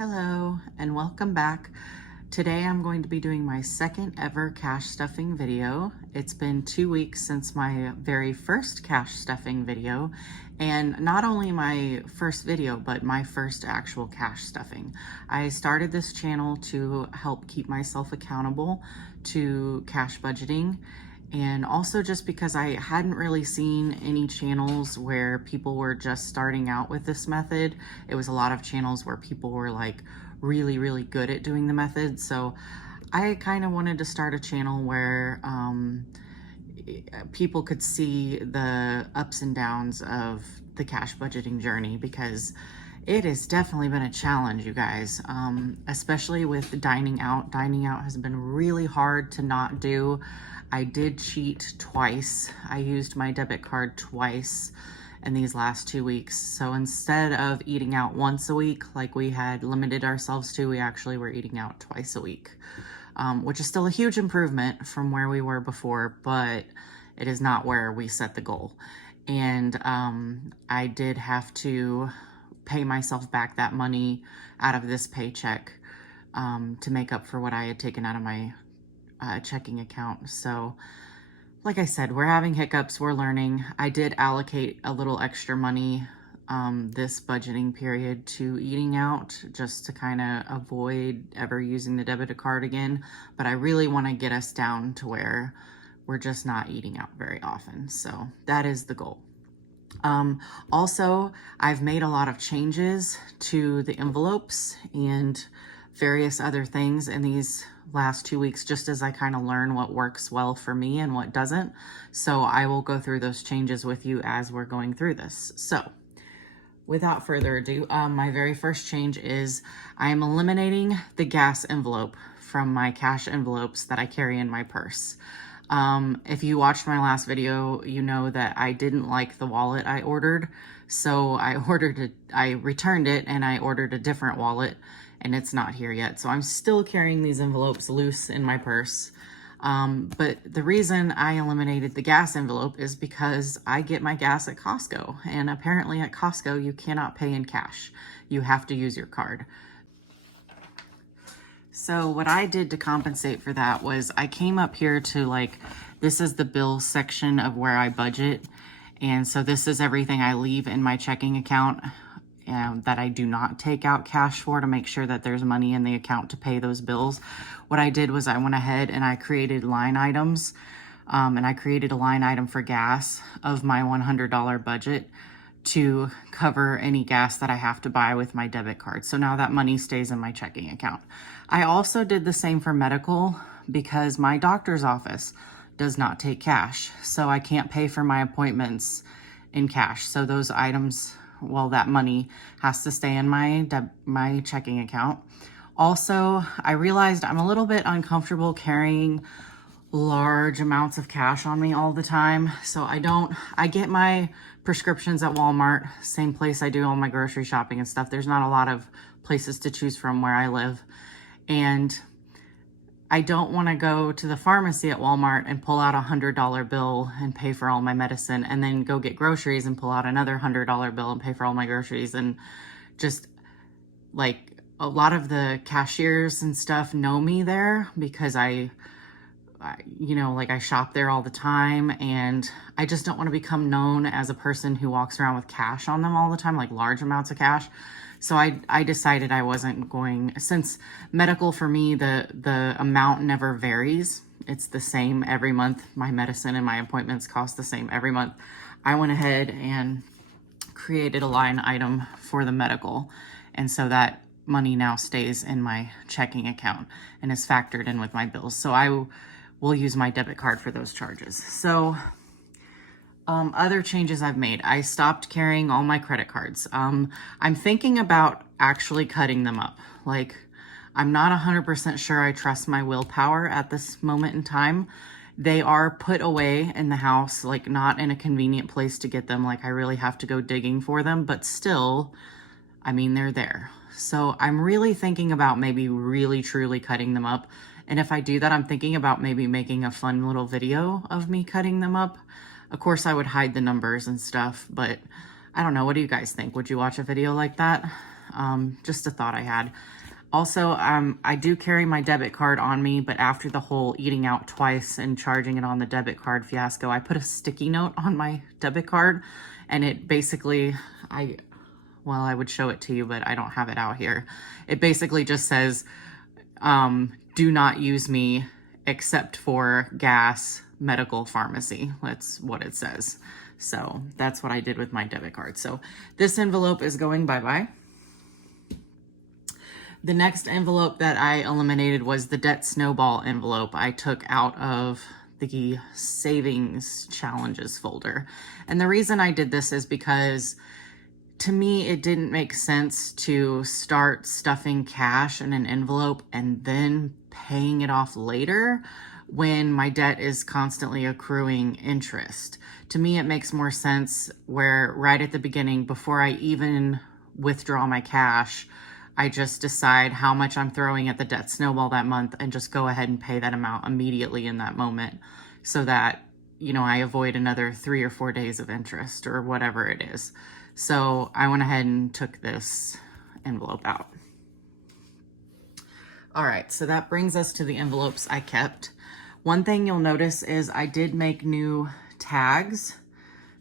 Hello and welcome back. Today I'm going to be doing my second ever cash stuffing video. It's been 2 weeks since my very first cash stuffing video, and not only my first video, but my first actual cash stuffing. I started this channel to help keep myself accountable to cash budgeting, and also just because I hadn't really seen any channels where people were just starting out with this method. It was a lot of channels where people were like really good at doing the method. So I kind of wanted to start a channel where people could see the ups and downs of the cash budgeting journey, because it has definitely been a challenge, you guys, especially with dining out. Dining out has been really hard to not do. I did cheat twice. I used my debit card twice in these last 2 weeks. So instead of eating out once a week, like we had limited ourselves to, we actually were eating out twice a week, which is still a huge improvement from where we were before, but it is not where we set the goal. And I did have to pay myself back that money out of this paycheck to make up for what I had taken out of my checking account. So like I said, we're having hiccups, we're learning. I did allocate a little extra money this budgeting period to eating out, just to kind of avoid ever using the debit card again. But I really want to get us down to where we're just not eating out very often. So that is the goal. Also, I've made a lot of changes to the envelopes and various other things in these last 2 weeks, just as I kind of learn what works well for me and what doesn't. So I will go through those changes with you as we're going through this. So without further ado, my very first change is I am eliminating the gas envelope from my cash envelopes that I carry in my purse. If you watched my last video, you know that I didn't like the wallet I ordered. So I returned it and I ordered a different wallet, and it's not here yet. So I'm still carrying these envelopes loose in my purse. But the reason I eliminated the gas envelope is because I get my gas at Costco, and apparently at Costco, you cannot pay in cash. You have to use your card. So what I did to compensate for that was I came up here to this is the bill section of where I budget. And so this is everything I leave in my checking account that I do not take out cash for, to make sure that there's money in the account to pay those bills. What I did was I went ahead and I created line items, and I created a line item for gas of my $100 budget to cover any gas that I have to buy with my debit card. So now that money stays in my checking account. I also did the same for medical, because my doctor's office does not take cash. So I can't pay for my appointments in cash. So those items, well, that money has to stay in my checking account. Also, I realized I'm a little bit uncomfortable carrying large amounts of cash on me all the time. So I get my prescriptions at Walmart, same place I do all my grocery shopping and stuff. There's not a lot of places to choose from where I live. And I don't want to go to the pharmacy at Walmart and pull out $100 bill and pay for all my medicine, and then go get groceries and pull out another $100 bill and pay for all my groceries. And just like a lot of the cashiers and stuff know me there, because I shop there all the time, and I just don't want to become known as a person who walks around with cash on them all the time, like large amounts of cash. So I decided I wasn't going, since medical for me, the amount never varies. It's the same every month. My medicine and my appointments cost the same every month. I went ahead and created a line item for the medical. And so that money now stays in my checking account and is factored in with my bills. So I will use my debit card for those charges. So other changes I've made. I stopped carrying all my credit cards. I'm thinking about actually cutting them up. I'm not 100% sure I trust my willpower at this moment in time. They are put away in the house, not in a convenient place to get them. I really have to go digging for them, but still, I mean, they're there. So I'm really thinking about maybe really truly cutting them up. And if I do that, I'm thinking about maybe making a fun little video of me cutting them up. Of course, I would hide the numbers and stuff, but I don't know. What do you guys think? Would you watch a video like that? Just a thought I had. Also, I do carry my debit card on me, but after the whole eating out twice and charging it on the debit card fiasco, I put a sticky note on my debit card, and it basically, well, I would show it to you, but I don't have it out here. It basically just says, do not use me except for gas, medical, pharmacy. That's what it says. So that's what I did with my debit card. So this envelope is going bye-bye. The next envelope that I eliminated was the debt snowball envelope I took out of the savings challenges folder. And the reason I did this is because to me, it didn't make sense to start stuffing cash in an envelope and then paying it off later when my debt is constantly accruing interest. To me, it makes more sense where right at the beginning, before I even withdraw my cash, I just decide how much I'm throwing at the debt snowball that month and just go ahead and pay that amount immediately in that moment so that, you know, I avoid another 3 or 4 days of interest or whatever it is. So I went ahead and took this envelope out. All right, so that brings us to the envelopes I kept. One thing you'll notice is I did make new tags.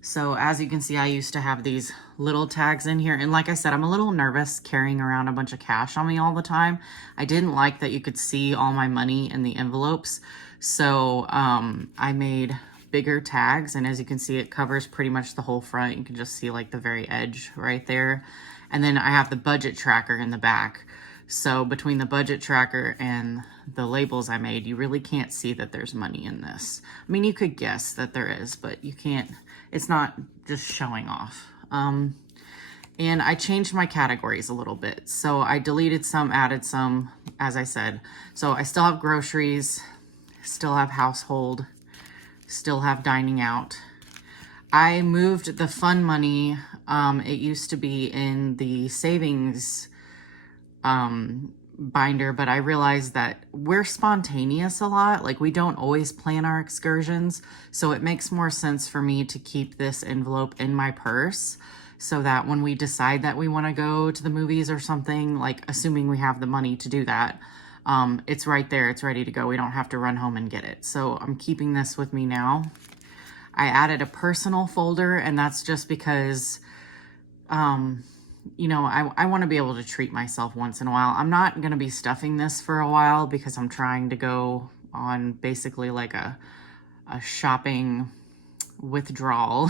So as you can see, I used to have these little tags in here. And like I said, I'm a little nervous carrying around a bunch of cash on me all the time. I didn't like that you could see all my money in the envelopes. So I made bigger tags, and as you can see, it covers pretty much the whole front. You can just see like the very edge right there. And then I have the budget tracker in the back. So between the budget tracker and the labels I made, you really can't see that there's money in this. I mean, you could guess that there is, but you can't, it's not just showing off. And I changed my categories a little bit. So I deleted some, added some, as I said. So I still have groceries, still have household, still have dining out. I moved the fun money. It used to be in the savings binder, but I realized that we're spontaneous a lot. Like, we don't always plan our excursions. So it makes more sense for me to keep this envelope in my purse so that when we decide that we want to go to the movies or something, like assuming we have the money to do that, it's right there. It's ready to go. We don't have to run home and get it. So I'm keeping this with me now. I added a personal folder, and that's just because, you know, I want to be able to treat myself once in a while. I'm not going to be stuffing this for a while because I'm trying to go on basically like a shopping withdrawal.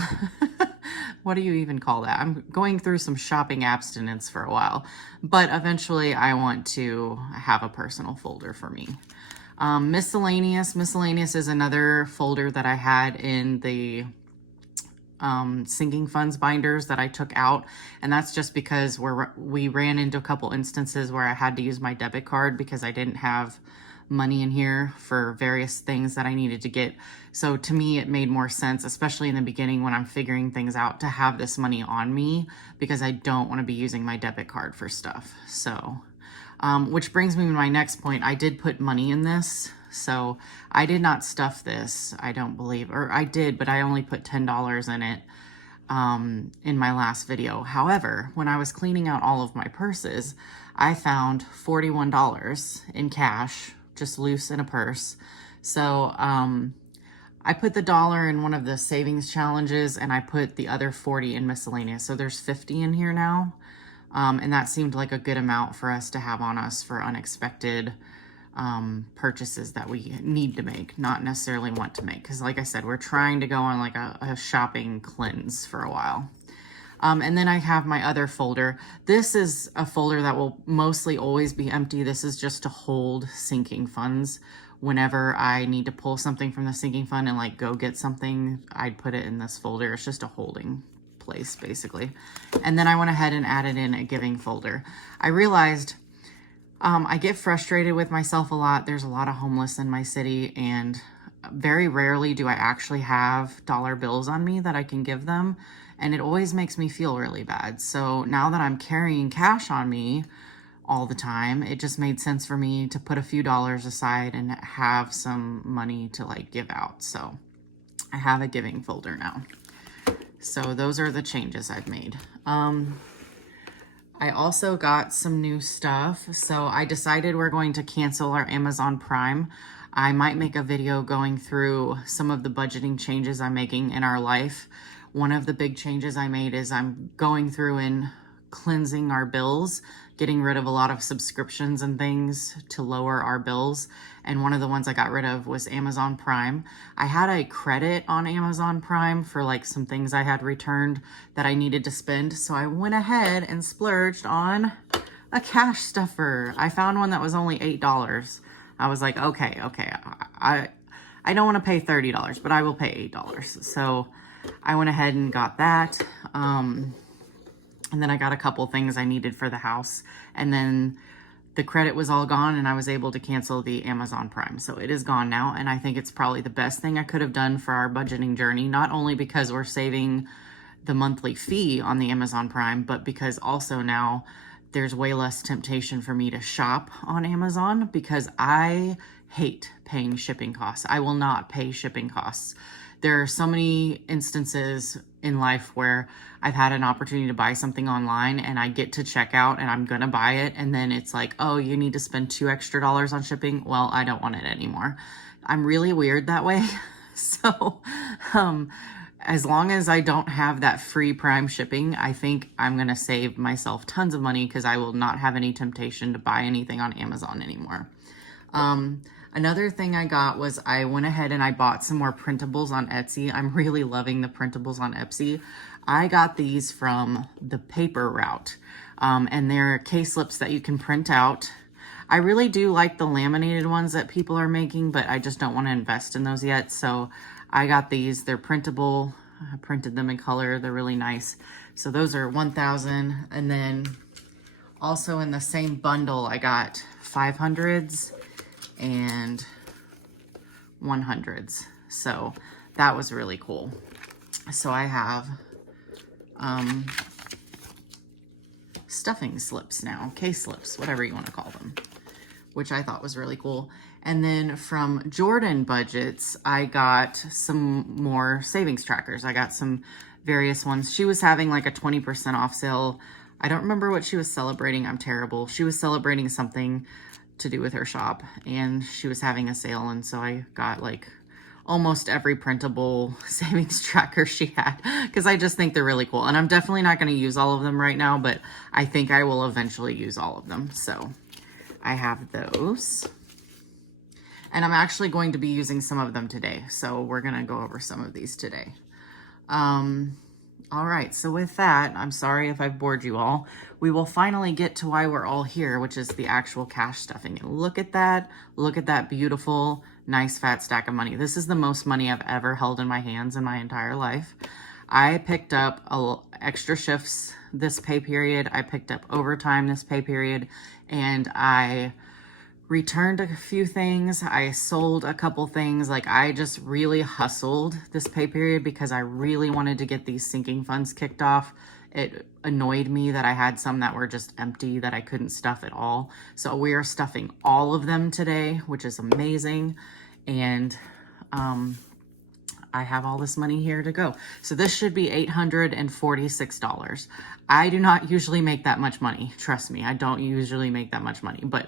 What do you even call that? I'm going through some shopping abstinence for a while, but eventually I want to have a personal folder for me. Miscellaneous. Miscellaneous is another folder that I had in the sinking funds binders that I took out. And that's just because we ran into a couple instances where I had to use my debit card because I didn't have money in here for various things that I needed to get. So to me, it made more sense, especially in the beginning when I'm figuring things out, to have this money on me because I don't want to be using my debit card for stuff. So, which brings me to my next point. I did put money in this. So I did not stuff this, I don't believe, or I did, but I only put $10 in it in my last video. However, when I was cleaning out all of my purses, I found $41 in cash, just loose in a purse. So I put the $1 in one of the savings challenges, and I put the other 40 in miscellaneous. So there's 50 in here now. And that seemed like a good amount for us to have on us for unexpected purchases that we need to make, not necessarily want to make. Because like I said, we're trying to go on like a shopping cleanse for a while. And then I have my other folder. This is a folder that will mostly always be empty. This is just to hold sinking funds. Whenever I need to pull something from the sinking fund and like go get something, I'd put it in this folder. It's just a holding place basically. And then I went ahead and added in a giving folder. I realized I get frustrated with myself a lot. There's a lot of homeless in my city, and very rarely do I actually have dollar bills on me that I can give them. And it always makes me feel really bad. So now that I'm carrying cash on me all the time, it just made sense for me to put a few dollars aside and have some money to like give out. So I have a giving folder now. So those are the changes I've made. I also got some new stuff. So I decided we're going to cancel our Amazon Prime. I might make a video going through some of the budgeting changes I'm making in our life. One of the big changes I made is I'm going through and cleansing our bills, getting rid of a lot of subscriptions and things to lower our bills. And one of the ones I got rid of was Amazon Prime. I had a credit on Amazon Prime for like some things I had returned that I needed to spend. So I went ahead and splurged on a cash stuffer. I found one that was only $8. I was like, okay, I don't want to pay $30, but I will pay $8. So I went ahead and got that. And then I got a couple things I needed for the house. And then the credit was all gone and I was able to cancel the Amazon Prime. So it is gone now. And I think it's probably the best thing I could have done for our budgeting journey, not only because we're saving the monthly fee on the Amazon Prime, but because also now there's way less temptation for me to shop on Amazon because I hate paying shipping costs. I will not pay shipping costs. There are so many instances in life where I've had an opportunity to buy something online and I get to checkout and I'm gonna buy it and then it's like, oh, you need to spend $2 extra on shipping. Well, I don't want it anymore. I'm really weird that way. So as long as I don't have that free Prime shipping, I think I'm gonna save myself tons of money because I will not have any temptation to buy anything on Amazon anymore. Another thing I got was I went ahead and I bought some more printables on Etsy. I'm really loving the printables on Etsy. I got these from the paper route, and they're case slips that you can print out. I really do like the laminated ones that people are making, but I just don't want to invest in those yet. So I got these. They're printable. I printed them in color. They're really nice. So those are 1,000. And then also in the same bundle, I got 500s and 100s. So that was really cool. So I have stuffing slips now, case slips, whatever you want to call them, which I thought was really cool. And then from Jordan Budgets, I got some more savings trackers. I got some various ones. She was having like a 20% off sale. I don't remember what she was celebrating. I'm terrible. She was celebrating something to do with her shop and she was having a sale. And so I got like almost every printable savings tracker she had because I just think they're really cool. And I'm definitely not going to use all of them right now, but I think I will eventually use all of them. So I have those. And I'm actually going to be using some of them today. So we're going to go over some of these today. All right, so with that, I'm sorry if I've bored you all. We will finally get to why we're all here, which is the actual cash stuffing. And look at that. Look at that beautiful, nice fat stack of money. This is the most money I've ever held in my hands in my entire life. I picked up extra shifts this pay period. I picked up overtime this pay period, and I returned a few things. I sold a couple things. Like I just really hustled this pay period because I really wanted to get these sinking funds kicked off. It annoyed me that I had some that were just empty that I couldn't stuff at all. So we are stuffing all of them today, which is amazing. And I have all this money here to go. So this should be $846. I do not usually make that much money. Trust me, I don't usually make that much money, but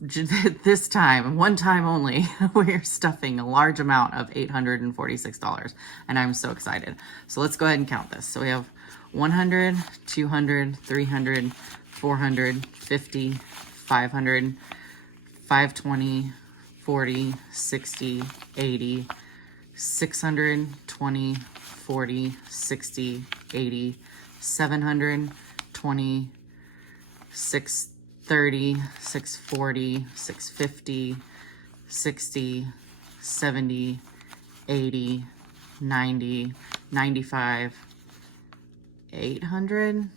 this time, one time only, we're stuffing a large amount of $846, and I'm so excited. So let's go ahead and count this. So we have 100, 200, 300, 400, 50, 500, 520, 40, 60, 80, 620, 40, 60, 80, 720, 630, 640, 650, 60, 70, 80, 90, 95, 800.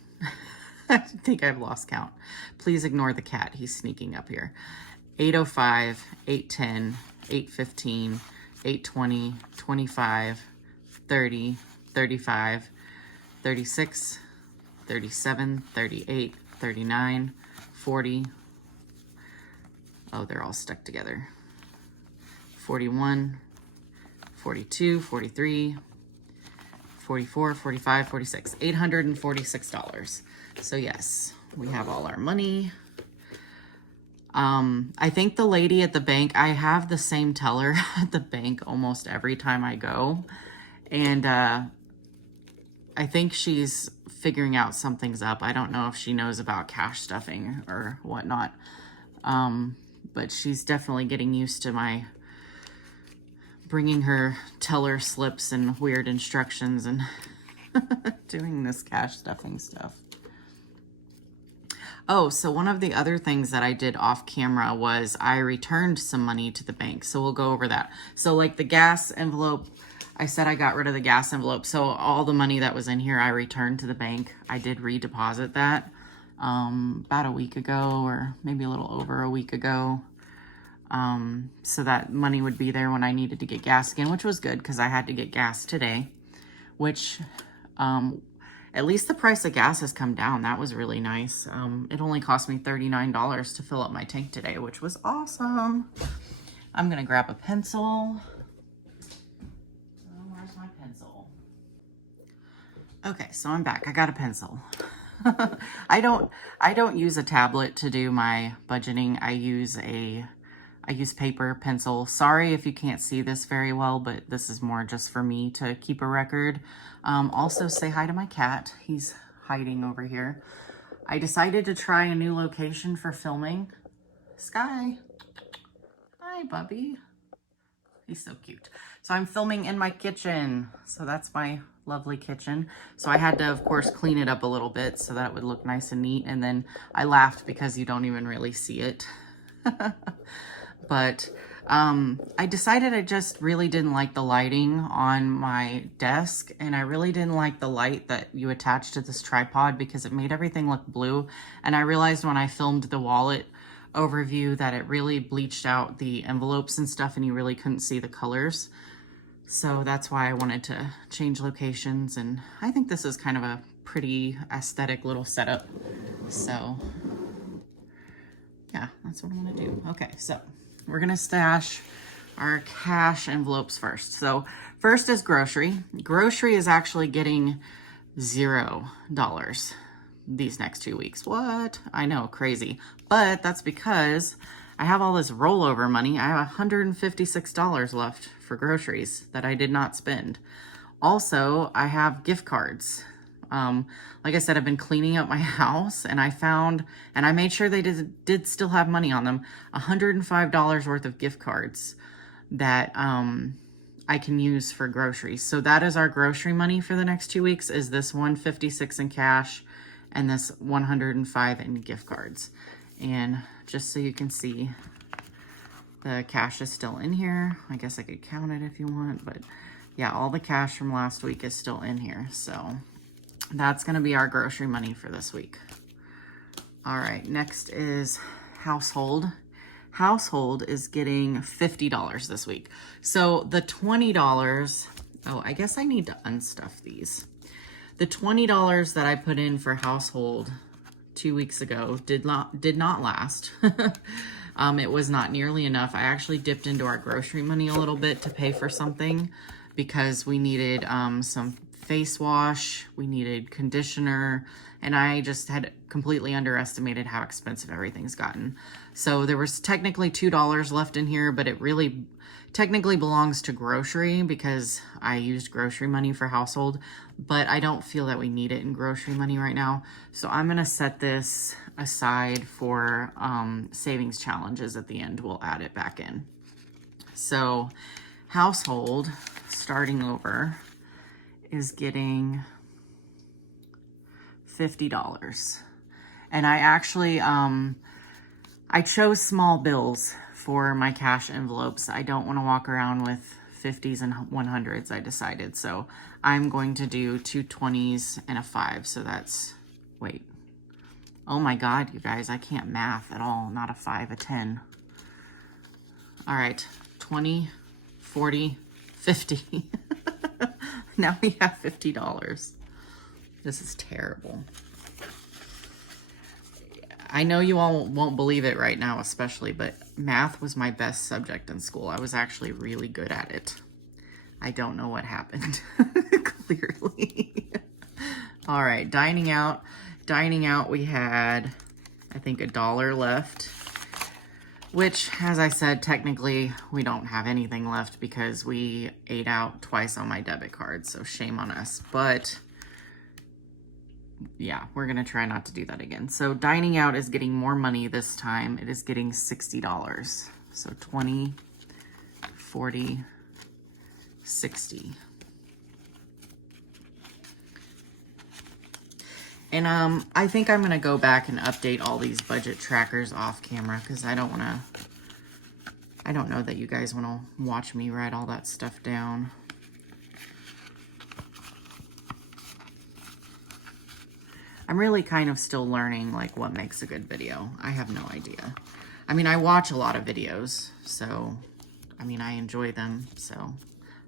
I think I've lost count. Please ignore the cat. He's sneaking up here. 805, 810, 815, 820, 25, 30, 35, 36, 37, 38, 39, 40. Oh, they're all stuck together. 41, 42, 43, 44, 45, 46. $846. So yes, We have all our money. I think the lady at the bank, I have the same teller at the bank almost every time I go. And I think she's figuring out something's up. I don't know if she knows about cash stuffing or whatnot. But she's definitely getting used to my bringing her teller slips and weird instructions and doing this cash stuffing stuff. Oh, so one of the other things that I did off camera was I returned some money to the bank. So we'll go over that. So like the gas envelope, I said I got rid of the gas envelope. So all the money that was in here, I returned to the bank. I did redeposit that about a week ago, or maybe a little over a week ago. So that money would be there when I needed to get gas again, which was good because I had to get gas today, which at least the price of gas has come down. That was really nice. It only cost me $39 to fill up my tank today, which was awesome. I'm gonna grab a pencil. Oh, where's my pencil? Okay, so I'm back. I got a pencil. I don't use a tablet to do my budgeting. I use paper, pencil. Sorry if you can't see this very well, but this is more just for me to keep a record. Also say hi to my cat. He's hiding over here. I decided to try a new location for filming. Sky. Hi, Bubby. He's so cute. So I'm filming in my kitchen. So that's my lovely kitchen. So I had to, of course, clean it up a little bit so that it would look nice and neat. And then I laughed because you don't even really see it. But I decided I just really didn't like the lighting on my desk, and I really didn't like the light that you attach to this tripod because it made everything look blue. And I realized when I filmed the wallet overview that it really bleached out the envelopes and stuff, and you really couldn't see the colors. So that's why I wanted to change locations, and I think this is kind of a pretty aesthetic little setup. So yeah, that's what I'm gonna do. Okay, so we're gonna stash our cash envelopes first. So first is grocery. Grocery is actually getting $0 these next 2 weeks. What? I know, crazy. But that's because I have all this rollover money. I have $156 left for groceries that I did not spend. Also, I have gift cards. Like I said, I've been cleaning up my house, and I found, and I made sure they did still have money on them, $105 worth of gift cards that I can use for groceries. So that is our grocery money for the next 2 weeks, is this $156 in cash and this $105 in gift cards. And just so you can see, the cash is still in here. I guess I could count it if you want, but yeah, all the cash from last week is still in here. So that's going to be our grocery money for this week. All right, next is household. Household is getting $50 this week. So the $20, oh, I guess I need to unstuff these. The $20 that I put in for household 2 weeks ago did not last. It was not nearly enough. I actually dipped into our grocery money a little bit to pay for something because we needed some face wash, we needed conditioner, and I just had completely underestimated how expensive everything's gotten. So there was technically $2 left in here, but it really technically belongs to grocery because I used grocery money for household, but I don't feel that we need it in grocery money right now. So I'm gonna set this aside for savings challenges at the end. We'll add it back in. So household, starting over, is getting $50. And I actually, I chose small bills for my cash envelopes. I don't want to walk around with 50s and 100s, I decided. So I'm going to do 2 20s and a 5. So that's, wait. Oh my God, you guys, I can't math at all. Not a 5, a 10. All right, 20, 40, 50. Now we have $50. This is terrible. I know you all won't believe it right now, especially, but math was my best subject in school. I was actually really good at it. I don't know what happened, clearly. All right, dining out Dining out, we had, I think, $1 left, which, as I said, technically we don't have anything left because we ate out twice on my debit card, so shame on us. But yeah, we're gonna try not to do that again. So dining out is getting more money this time. It is getting $60. So 20, 40, 60. And I think I'm gonna go back and update all these budget trackers off camera because I don't know that you guys wanna watch me write all that stuff down. I'm really kind of still learning like what makes a good video. I have no idea. I mean, I watch a lot of videos, so, I mean, I enjoy them, so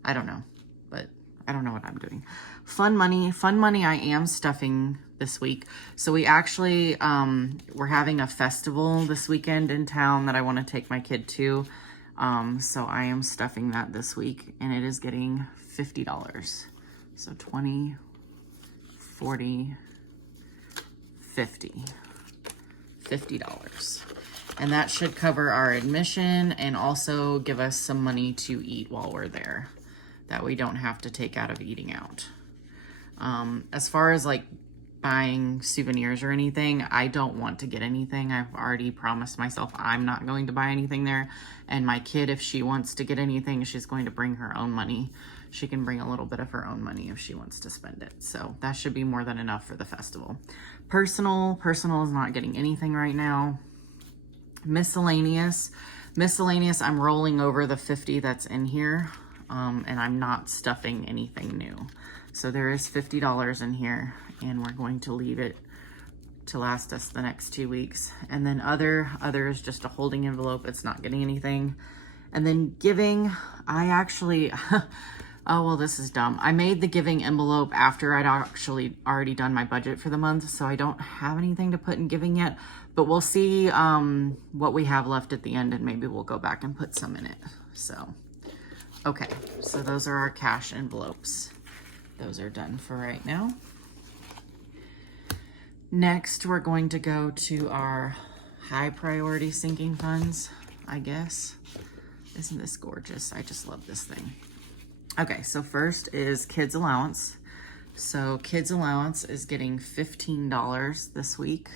I don't know, but I don't know what I'm doing. Fun money I am stuffing this week. So we actually, we're having a festival this weekend in town that I want to take my kid to. So I am stuffing that this week, and it is getting $50. So 20, 40, 50. $50. And that should cover our admission and also give us some money to eat while we're there that we don't have to take out of eating out. As far as like buying souvenirs or anything, I don't want to get anything. I've already promised myself I'm not going to buy anything there. And my kid, if she wants to get anything, she's going to bring her own money. She can bring a little bit of her own money if she wants to spend it. So that should be more than enough for the festival. Personal is not getting anything right now. Miscellaneous, I'm rolling over the 50 that's in here, and I'm not stuffing anything new. So there is $50 in here, and we're going to leave it to last us the next 2 weeks. And then other is just a holding envelope. It's not getting anything. And then giving, I actually, oh, well, this is dumb. I made the giving envelope after I'd actually already done my budget for the month, so I don't have anything to put in giving yet, but we'll see what we have left at the end, and maybe we'll go back and put some in it. So, okay, so those are our cash envelopes. Those are done for right now. Next, we're going to go to our high priority sinking funds, I guess. Isn't this gorgeous? I just love this thing. Okay, so first is kids allowance. So kids allowance is getting $15 this week.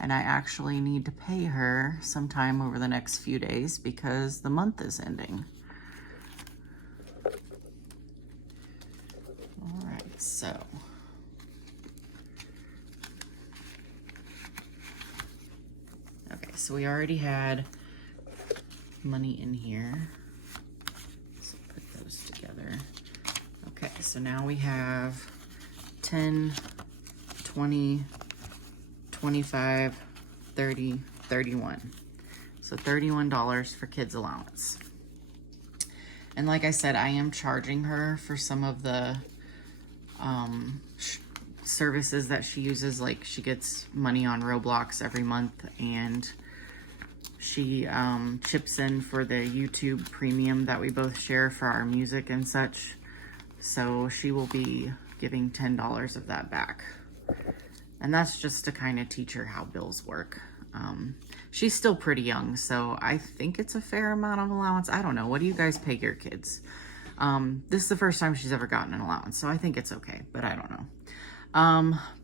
And I actually need to pay her sometime over the next few days because the month is ending. All right, so. Okay, so we already had money in here. So put those together. Okay, so now we have 10, 20, 25, 30, 31. So $31 for kids allowance. And like I said, I am charging her for some of the services that she uses. Like she gets money on Roblox every month, and she chips in for the YouTube premium that we both share for our music and such. So she will be giving $10 of that back. And that's just to kind of teach her how bills work. She's still pretty young, so I think it's a fair amount of allowance. I don't know. What do you guys pay your kids? This is the first time she's ever gotten an allowance, so I think it's okay, but I don't know.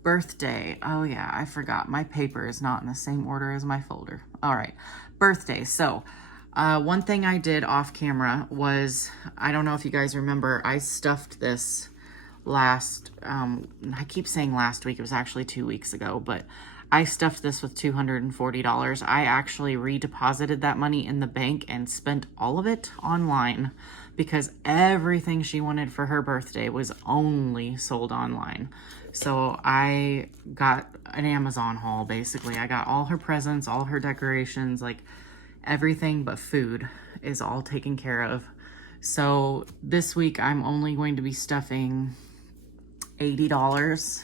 Birthday. Oh yeah, I forgot. My paper is not in the same order as my folder. All right, birthday. So one thing I did off camera was, I don't know if you guys remember, I stuffed this last, I keep saying last week, it was actually 2 weeks ago, but I stuffed this with $240. I actually redeposited that money in the bank and spent all of it online because everything she wanted for her birthday was only sold online. So I got an Amazon haul, basically. I got all her presents, all her decorations, like everything but food is all taken care of. So this week I'm only going to be stuffing $80.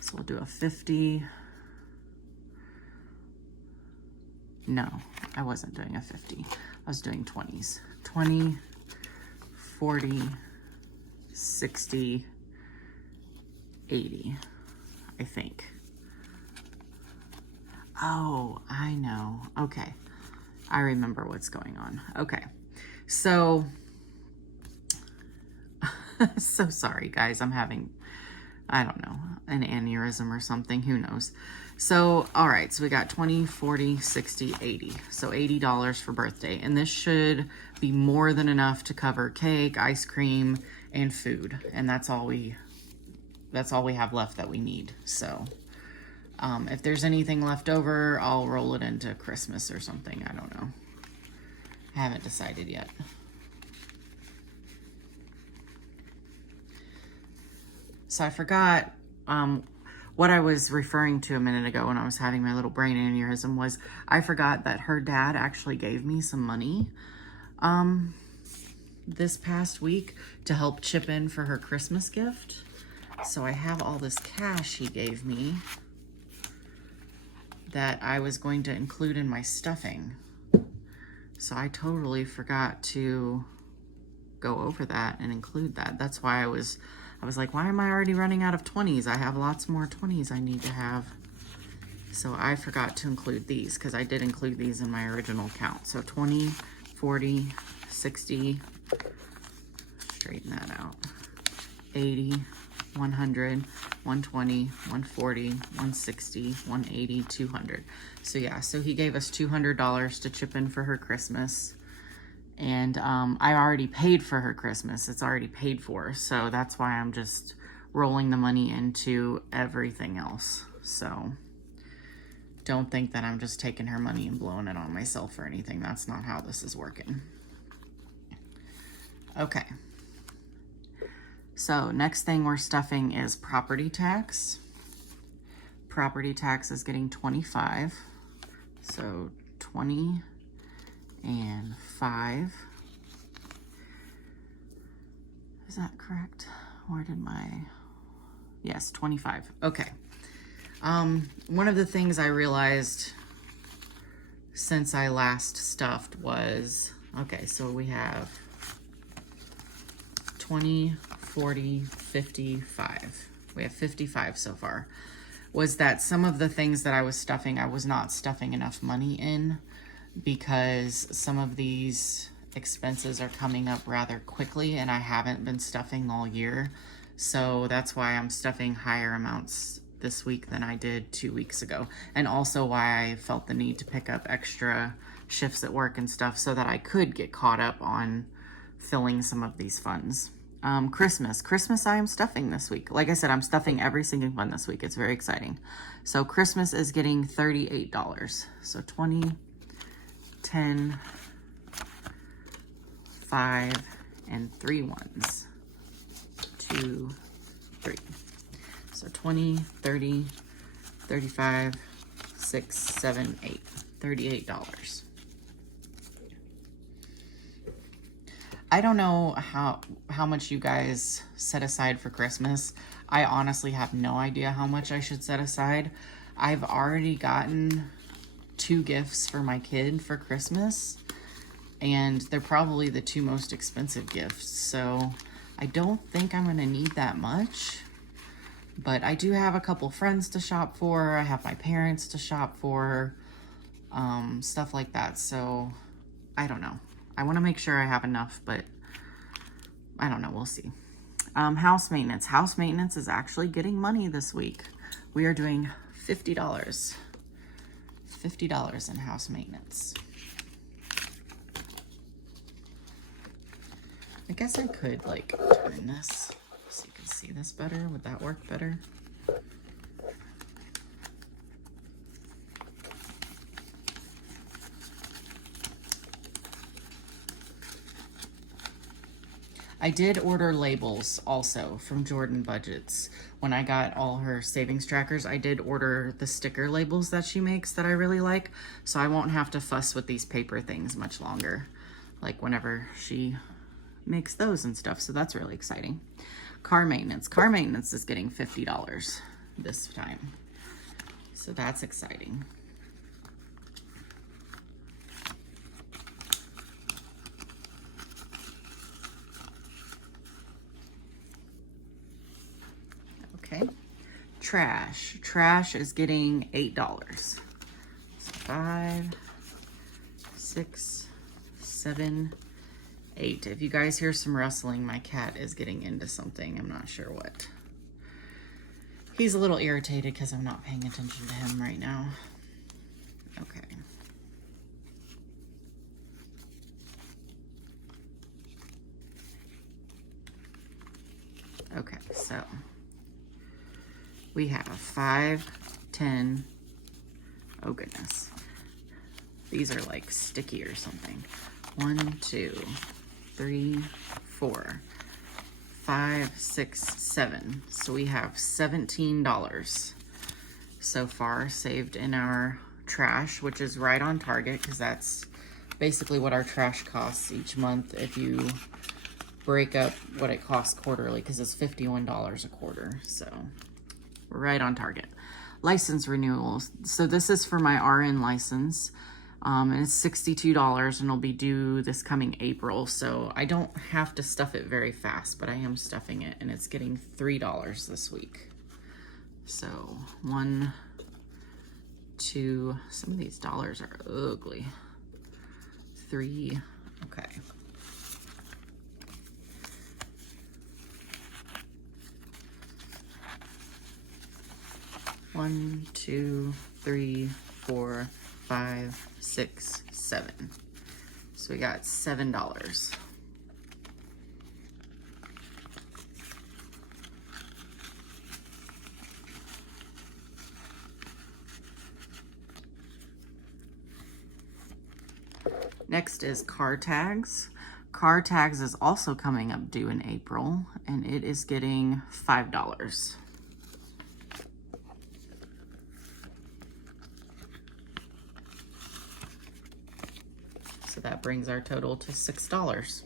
So we'll do a 50. No, I wasn't doing a 50. I was doing 20s. 20, 40, 60, 80. I think. Oh, I know. Okay. I remember what's going on. Okay. So, so sorry guys. I'm having, I don't know, an aneurysm or something. Who knows? So, all right. So we got 20, 40, 60, 80. So $80 for birthday. And this should be more than enough to cover cake, ice cream, and food. And that's all we have left that we need. So, if there's anything left over, I'll roll it into Christmas or something. I don't know. I haven't decided yet. So I forgot what I was referring to a minute ago when I was having my little brain aneurysm was I forgot that her dad actually gave me some money this past week to help chip in for her Christmas gift. So I have all this cash he gave me that I was going to include in my stuffing. So I totally forgot to go over that and include that. That's why I was like, why am I already running out of 20s? I have lots more 20s I need to have. So I forgot to include these because I did include these in my original count. So 20, 40, 60, straighten that out, 80, 100, 120, 140, 160, 180, 200. So yeah, so he gave us $200 to chip in for her Christmas. And I already paid for her Christmas. It's already paid for. So that's why I'm just rolling the money into everything else. So don't think that I'm just taking her money and blowing it on myself or anything. That's not how this is working. Okay. So next thing we're stuffing is property tax. Property tax is getting 25. So 20 and 5. Is that correct? Where did my, yes, 25. Okay. One of the things I realized since I last stuffed was, okay, so we have 20, 40, 55. We have 55 so far. Was that some of the things that I was stuffing, I was not stuffing enough money in because some of these expenses are coming up rather quickly and I haven't been stuffing all year. So that's why I'm stuffing higher amounts this week than I did 2 weeks ago. And also why I felt the need to pick up extra shifts at work and stuff so that I could get caught up on filling some of these funds. Christmas I am stuffing this week. Like I said, I'm stuffing every single one this week. It's very exciting. So Christmas is getting $38. So 20, 10, 5, and 3 ones. 2, 3. So 20, 30, 35, 6, 7, 8. $38. I don't know how much you guys set aside for Christmas. I honestly have no idea how much I should set aside. I've already gotten 2 gifts for my kid for Christmas, and they're probably the 2 most expensive gifts. So I don't think I'm gonna need that much, but I do have a couple friends to shop for. I have my parents to shop for, stuff like that. So I don't know. I want to make sure I have enough, but I don't know. We'll see. House maintenance. House maintenance is actually getting money this week. We are doing $50. $50 in house maintenance. I guess I could like turn this so you can see this better. Would that work better? I did order labels also from Jordan Budgets. When I got all her savings trackers, I did order the sticker labels that she makes that I really like. So I won't have to fuss with these paper things much longer, like whenever she makes those and stuff. So that's really exciting. Car maintenance. Car maintenance is getting $50 this time. So that's exciting. Okay. Trash is getting $8. So 5, 6, 7, 8. If you guys hear some rustling, my cat is getting into something. I'm not sure what. He's a little irritated because I'm not paying attention to him right now. Okay. Okay, so we have 5, 10. Oh goodness. These are like sticky or something. 1, 2, 3, 4, 5, 6, 7. So we have $17 so far saved in our trash, which is right on target because that's basically what our trash costs each month if you break up what it costs quarterly, because it's $51 a quarter. So we're right on target. License renewals. So this is for my RN license. And it's $62 and it'll be due this coming April. So I don't have to stuff it very fast, but I am stuffing it, and it's getting $3 this week. So 1, 2, some of these dollars are ugly. 3, okay. One, 2, 3, 4, 5, 6, 7. So we got $7. Next is car tags. Car tags is also coming up due in April, and it is getting $5. So that brings our total to $6.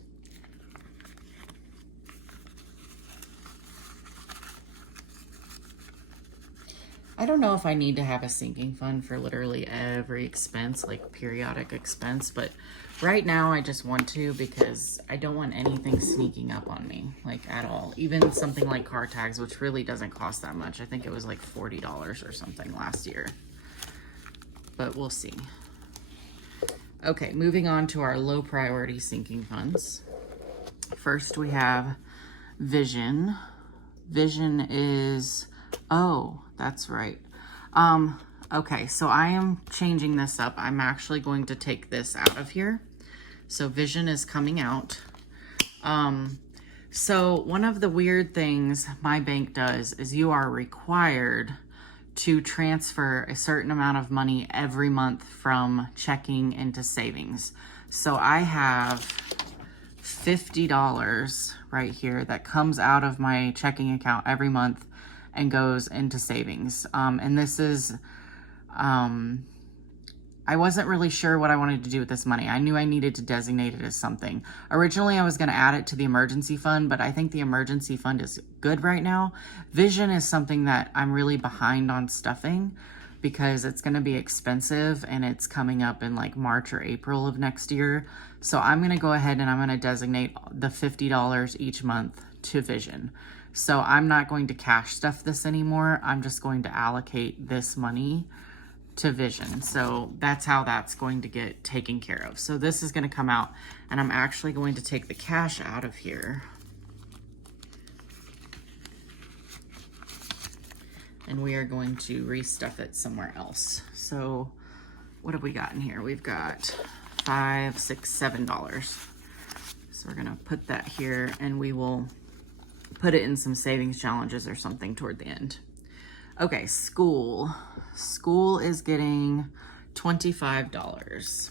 I don't know if I need to have a sinking fund for literally every expense, like periodic expense, but right now I just want to because I don't want anything sneaking up on me, like at all. Even something like car tags, which really doesn't cost that much. I think it was like $40 or something last year, but we'll see. Okay, moving on to our low priority sinking funds. First we have Vision. Vision is, oh, that's right. Okay, so I am changing this up. I'm actually going to take this out of here. So Vision is coming out. So one of the weird things my bank does is you are required to transfer a certain amount of money every month from checking into savings. So I have $50 right here that comes out of my checking account every month and goes into savings. And this is, I wasn't really sure what I wanted to do with this money. I knew I needed to designate it as something. Originally, I was going to add it to the emergency fund, but I think the emergency fund is good right now. Vision is something that I'm really behind on stuffing because it's going to be expensive and it's coming up in like March or April of next year. So I'm going to go ahead and I'm going to designate the $50 each month to Vision. So I'm not going to cash stuff this anymore. I'm just going to allocate this money to Vision. So that's how that's going to get taken care of. So this is going to come out, and I'm actually going to take the cash out of here. And we are going to restuff it somewhere else. So what have we got in here? We've got $5, $6, $7. So we're going to put that here, and we will put it in some savings challenges or something toward the end. Okay, school. School is getting $25.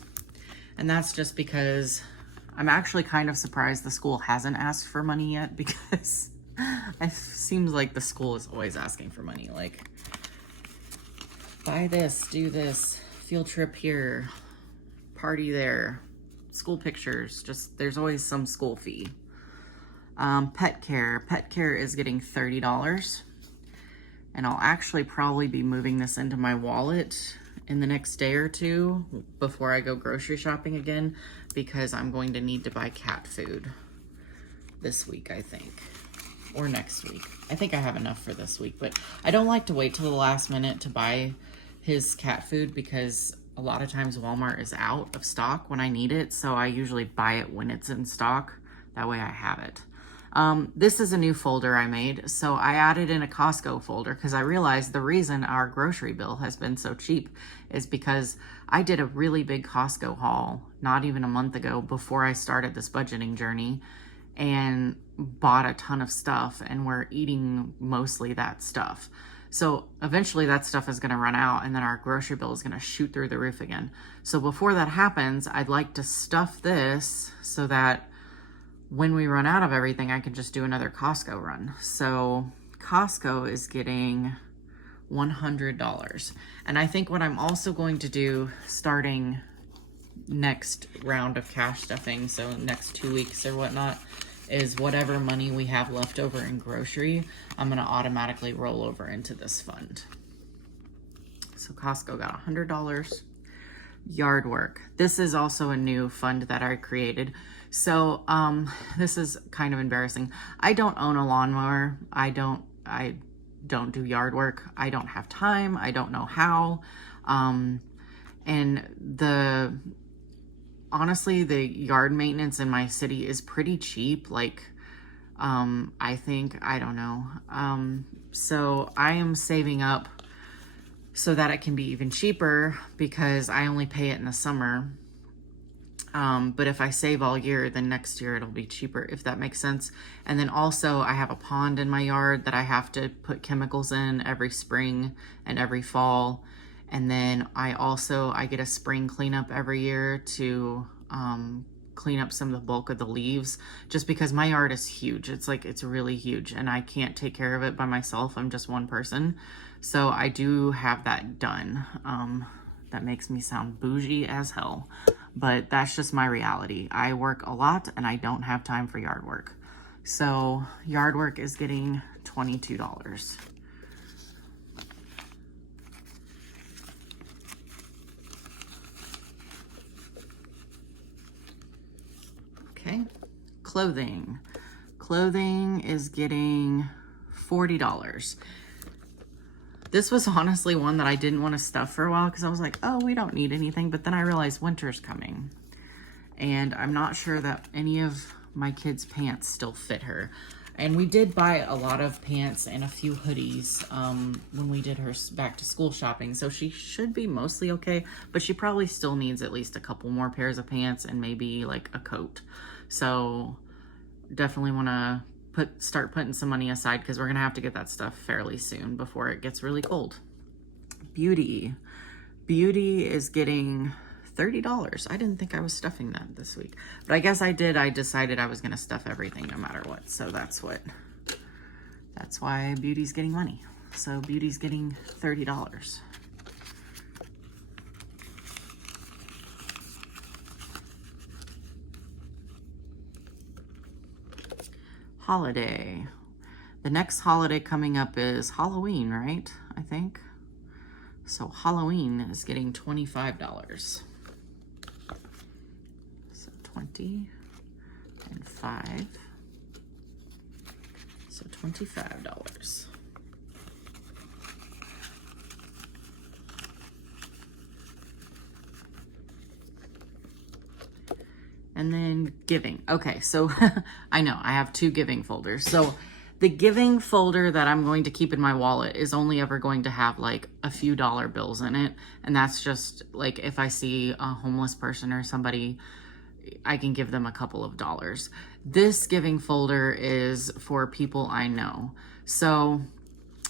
And that's just because I'm actually kind of surprised the school hasn't asked for money yet, because it seems like the school is always asking for money. Like, buy this, do this, field trip here, party there, school pictures. Just, there's always some school fee. Pet care. Pet care is getting $30. And I'll actually probably be moving this into my wallet in the next day or two before I go grocery shopping again, because I'm going to need to buy cat food this week, I think. or next week. I think I have enough for this week, but I don't like to wait till the last minute to buy his cat food because a lot of times Walmart is out of stock when I need it. So I usually buy it when it's in stock. That way I have it. This is a new folder I made. So I added in a Costco folder because I realized the reason our grocery bill has been so cheap is because I did a really big Costco haul not even a month ago before I started this budgeting journey and bought a ton of stuff, and we're eating mostly that stuff. So eventually that stuff is going to run out and then our grocery bill is going to shoot through the roof again. So before that happens, I'd like to stuff this so that when we run out of everything, I can just do another Costco run. So Costco is getting $100. And I think what I'm also going to do starting next round of cash stuffing, so next 2 weeks or whatnot, is whatever money we have left over in grocery, I'm going to automatically roll over into this fund. So Costco got $100. Yard work. This is also a new fund that I created. So this is kind of embarrassing. I don't own a lawnmower. I don't do yard work. I don't have time. I don't know how. Honestly, the yard maintenance in my city is pretty cheap. Like, I think, I don't know. So I am saving up so that it can be even cheaper because I only pay it in the summer. But if I save all year, then next year it'll be cheaper, if that makes sense. And then also I have a pond in my yard that I have to put chemicals in every spring and every fall. And then I get a spring cleanup every year to clean up some of the bulk of the leaves, just because my yard is huge. It's really huge and I can't take care of it by myself. I'm just one person. So I do have that done. That makes me sound bougie as hell, but that's just my reality. I work a lot and I don't have time for yard work. So yard work is getting $22. Okay, clothing. Clothing is getting $40. This was honestly one that I didn't want to stuff for a while because I was like, oh, we don't need anything. But then I realized winter's coming. And I'm not sure that any of my kids' pants still fit her. And we did buy a lot of pants and a few hoodies when we did her back to school shopping. So she should be mostly okay. But she probably still needs at least a couple more pairs of pants and maybe like a coat. So definitely want to start putting some money aside because we're going to have to get that stuff fairly soon before it gets really cold. Beauty. Beauty is getting $30. I didn't think I was stuffing that this week, but I guess I did. I decided I was going to stuff everything no matter what. So that's why Beauty's getting money. So Beauty's getting $30. Holiday. The next holiday coming up is Halloween, right? I think. So Halloween is getting $25. So 20 and 5. So $25. And then giving. Okay, so I know I have two giving folders. So the giving folder that I'm going to keep in my wallet is only ever going to have like a few dollar bills in it. And that's just like if I see a homeless person or somebody, I can give them a couple of dollars. This giving folder is for people I know. So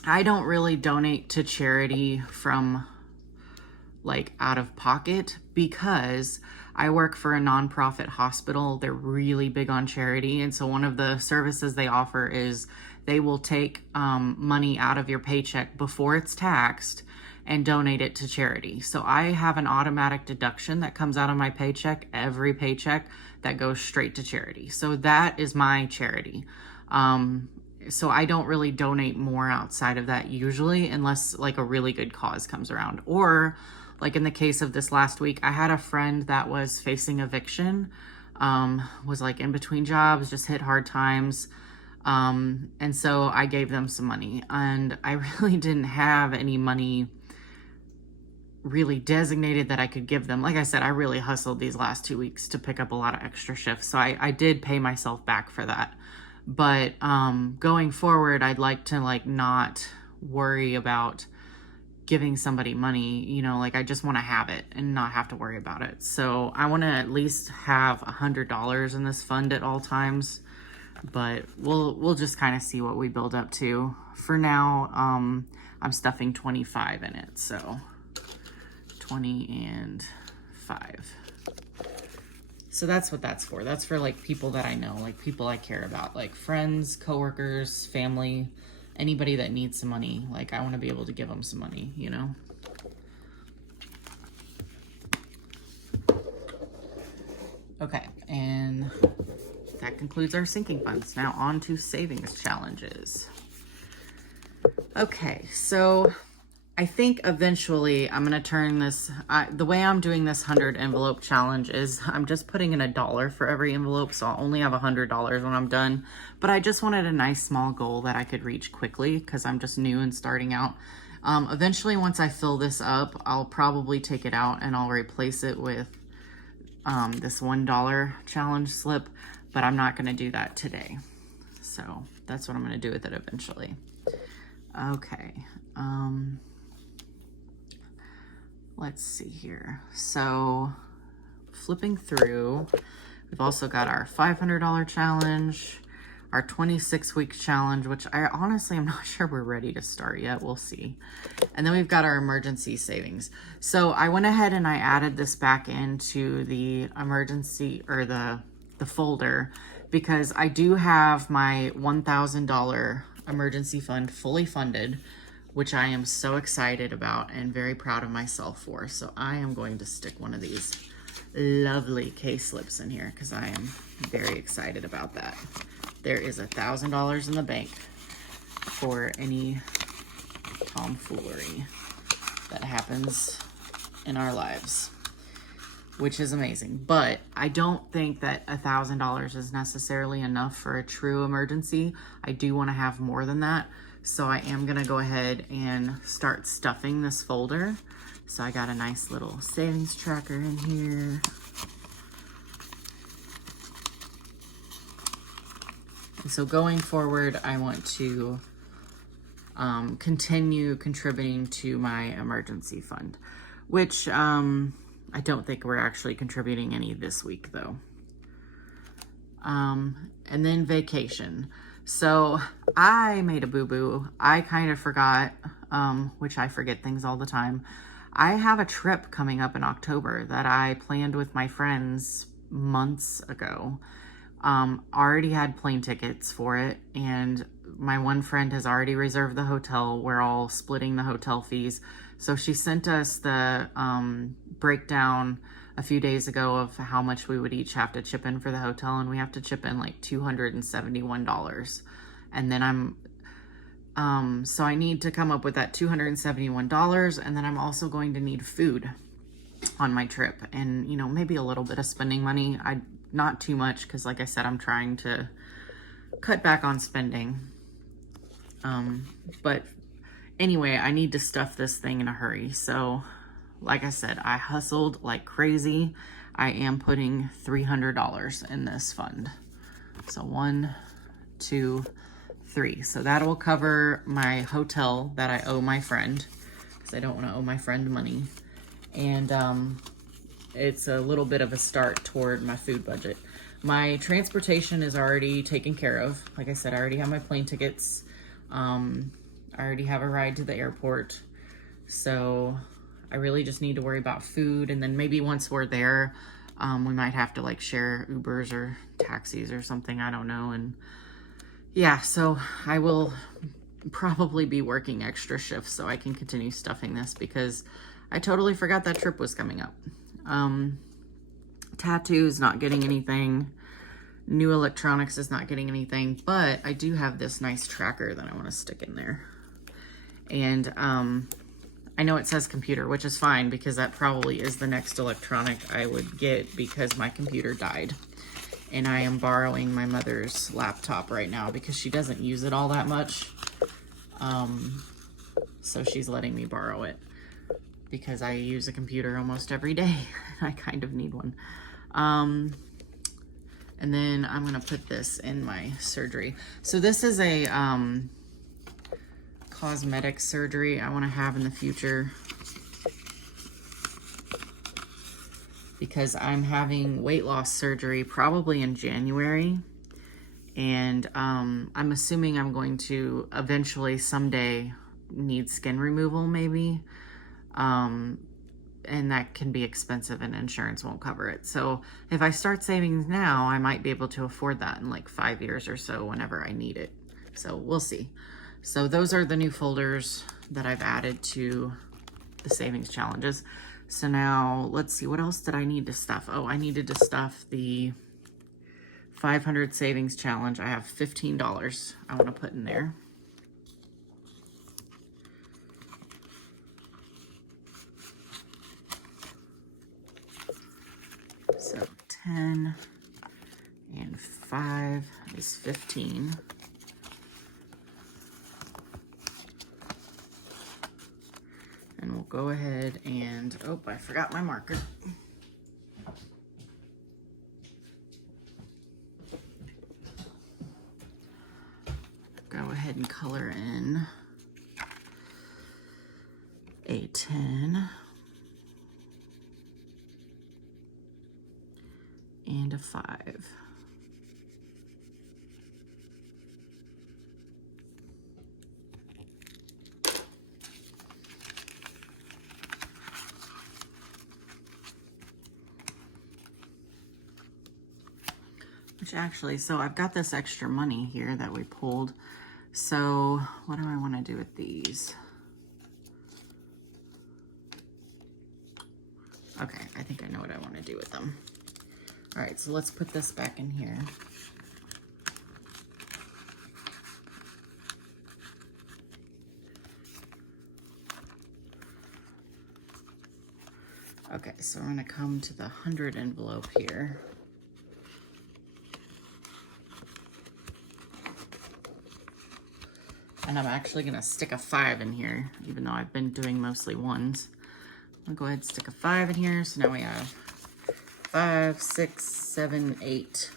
I don't really donate to charity from like out of pocket because I work for a nonprofit hospital. They're really big on charity. And so one of the services they offer is they will take money out of your paycheck before it's taxed and donate it to charity. So I have an automatic deduction that comes out of my paycheck, every paycheck, that goes straight to charity. So that is my charity. So I don't really donate more outside of that usually, unless like a really good cause comes around. Or like in the case of this last week, I had a friend that was facing eviction, was like in between jobs, just hit hard times. And so I gave them some money, and I really didn't have any money really designated that I could give them. Like I said, I really hustled these last 2 weeks to pick up a lot of extra shifts. So I did pay myself back for that. But going forward, I'd like to like not worry about giving somebody money, you know, like I just want to have it and not have to worry about it. So I want to at least have $100 in this fund at all times, but we'll just kind of see what we build up to. For now, I'm stuffing 25 in it, so 20 and 5. So that's what that's for. That's for like people that I know, like people I care about, like friends, coworkers, family, anybody that needs some money. Like I want to be able to give them some money, you know? Okay, and that concludes our sinking funds. Now on to savings challenges. Okay, so I think eventually I'm going to turn this, the way I'm doing this 100 envelope challenge is I'm just putting in $1 for every envelope. So I'll only have $100 when I'm done, but I just wanted a nice small goal that I could reach quickly because I'm just new and starting out. Eventually, once I fill this up, I'll probably take it out and I'll replace it with this $1 challenge slip, but I'm not going to do that today. So that's what I'm going to do with it eventually. Okay. Let's see here. So flipping through, we've also got our $500 challenge, our 26-week challenge, which I honestly am not sure we're ready to start yet. We'll see. And then we've got our emergency savings. So I went ahead and I added this back into the emergency or the folder because I do have my $1,000 emergency fund fully funded, which I am so excited about and very proud of myself for. So I am going to stick one of these lovely K-slips in here because I am very excited about that. There is $1,000 in the bank for any tomfoolery that happens in our lives, which is amazing. But I don't think that $1,000 is necessarily enough for a true emergency. I do want to have more than that. So I am going to go ahead and start stuffing this folder. So I got a nice little savings tracker in here. And so going forward, I want to continue contributing to my emergency fund, which I don't think we're actually contributing any this week though. And then vacation. So I made a boo-boo. I kind of forgot, which I forget things all the time. I have a trip coming up in October that I planned with my friends months ago. Already had plane tickets for it, and my one friend has already reserved the hotel. We're all splitting the hotel fees. So she sent us the breakdown a few days ago of how much we would each have to chip in for the hotel, and we have to chip in like $271. And then so I need to come up with that $271, and then I'm also going to need food on my trip, and you know, maybe a little bit of spending money. Not too much, because like I said, I'm trying to cut back on spending. But anyway, I need to stuff this thing in a hurry. So like I said, I hustled like crazy. I am putting $300 in this fund. So 1, 2, 3. So that will cover my hotel that I owe my friend, because I don't want to owe my friend money. And it's a little bit of a start toward my food budget. My transportation is already taken care of. Like I said, I already have my plane tickets. I already have a ride to the airport. So I really just need to worry about food. And then maybe once we're there, we might have to like share Ubers or taxis or something. I don't know. And yeah, so I will probably be working extra shifts so I can continue stuffing this, because I totally forgot that trip was coming up. Tattoos, not getting anything. New electronics is not getting anything, but I do have this nice tracker that I want to stick in there. And I know it says computer, which is fine, because that probably is the next electronic I would get, because my computer died. and I am borrowing my mother's laptop right now because she doesn't use it all that much. So she's letting me borrow it because I use a computer almost every day. I kind of need one. And then I'm gonna put this in my surgery. So this is a cosmetic surgery I wanna have in the future because I'm having weight loss surgery probably in January. And I'm assuming I'm going to eventually someday need skin removal maybe. And that can be expensive and insurance won't cover it. So if I start saving now, I might be able to afford that in like 5 years or so whenever I need it. So we'll see. So those are the new folders that I've added to the savings challenges. So now let's see, what else did I need to stuff? Oh, I needed to stuff the 500 savings challenge. I have $15 I want to put in there. So 10 and 5 is 15. And we'll go ahead and, oh, I forgot my marker. Go ahead and color in a 10 and a 5. Which actually, so I've got this extra money here that we pulled. So what do I want to do with these? Okay, I think I know what I want to do with them. All right, so let's put this back in here. Okay, so we're gonna come to the 100 envelope here. And I'm actually gonna stick a 5 in here, even though I've been doing mostly 1s. I'm gonna go ahead and stick a 5 in here. So now we have 5, 6, 7, 8.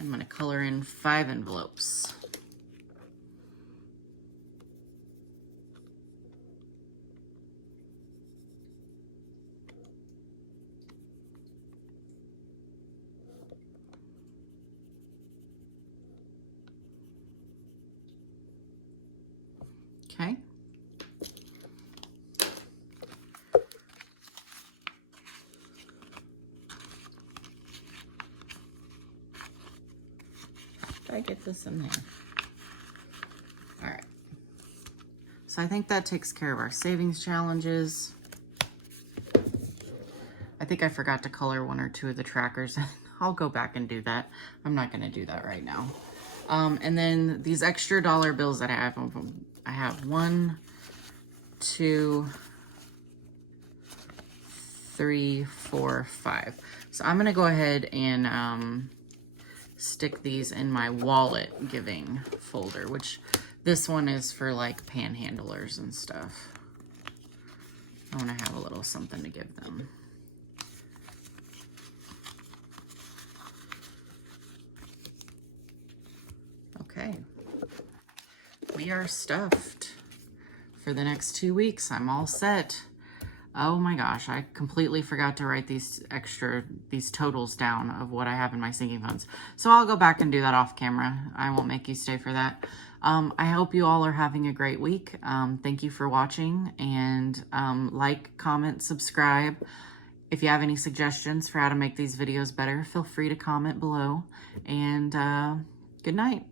I'm gonna color in 5 envelopes. Okay. Did I get this in there? All right. So I think that takes care of our savings challenges. I think I forgot to color 1 or 2 of the trackers. I'll go back and do that. I'm not gonna do that right now. And then these extra dollar bills that I have 1, 2, 3, 4, 5. So I'm gonna go ahead and stick these in my wallet giving folder, which this one is for like panhandlers and stuff. I wanna have a little something to give them. Okay, we are stuffed for the next 2 weeks. I'm all set. Oh my gosh, I completely forgot to write these totals down of what I have in my sinking funds. So I'll go back and do that off camera. I won't make you stay for that. I hope you all are having a great week. Thank you for watching, and like, comment, subscribe. If you have any suggestions for how to make these videos better, feel free to comment below, and good night.